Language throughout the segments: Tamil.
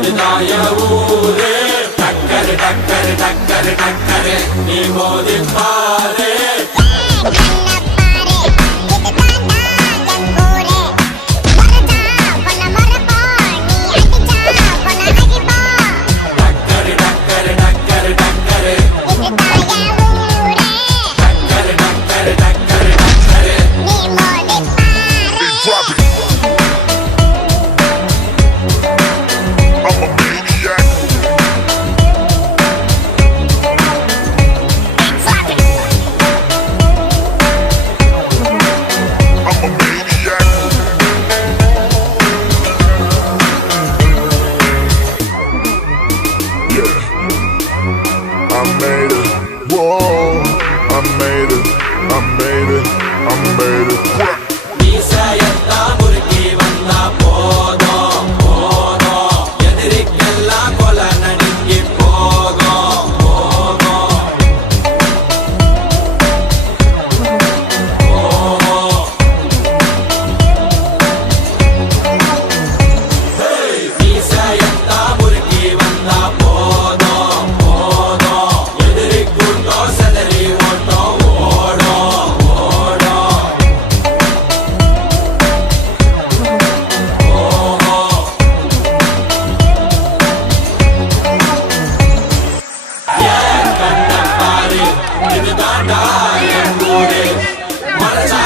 இதுதான் என் ஊரு. டக்கரு டக்கரு டக்கரு டக்கரு நீ மோதி பாரு. I made it, whoa, I made it, I made it, I made it. மீசையத்தா முறுக்கி வந்தா போதும் போதும், எதிரிக்கெல்லாம் கொலை நடுங்கி போகும் போகும் போகும். மீசையத்தா முறுக்கி வந்தா போதும் போதும், எதிரி கூட்டம் செதறி ஓட்டம் ஓடும் ஓடும். கண்ணப்பாரு இதுதான்டா என் ஊரு. மறைச்சா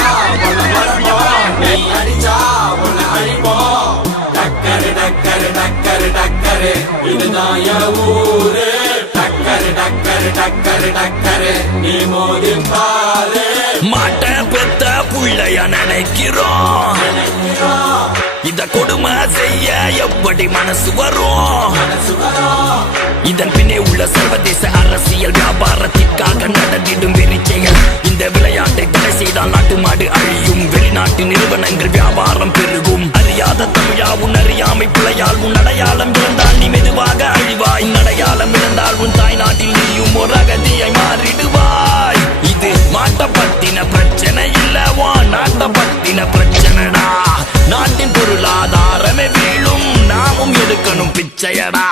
உன்னை மறப்போம், நீ அடிச்சா உன்னை அழிப்போம். டக்கரு டக்கரு டக்கரு டக்கரு இதுதான் என் ஊரு. டக்கரு டக்கரு டக்கரு டக்கரு நீ மோதி பாரு. மாட்ட பெத்த புள்ளைய நினைக்கிறோம், இத கொடுமை செய்ய எப்படி மனசு வரும்? இதன் பின்னே உள்ள சர்வதேச அரசியல் வியாபாரத்திற்காக நடந்திடும் வெறிச்செயல். இந்த விளையாட்டை தடை செய்தால் நாட்டு மாடு அழியும், வெளிநாட்டு நிறுவனங்கள் வியாபாரம் பெருகும். அறியாத தமிழா உன் அறியாமை பிழையால் உன் அடையாளம் இழந்தால் நீ மெதுவாக அழிவாய். அடையாளம் இழந்தால் உன் தாய் நாட்டில் நீயும் ஒரு அகதியை மாறிடுவாய். இது மாட்ட பத்தின பிரச்சனை இல்லவா, நாட்ட பத்தின பிரச்சனைடா. நாட்டின் பொருளாதாரமே வீழும், நாமும் எடுக்கணும் பிச்சையடா.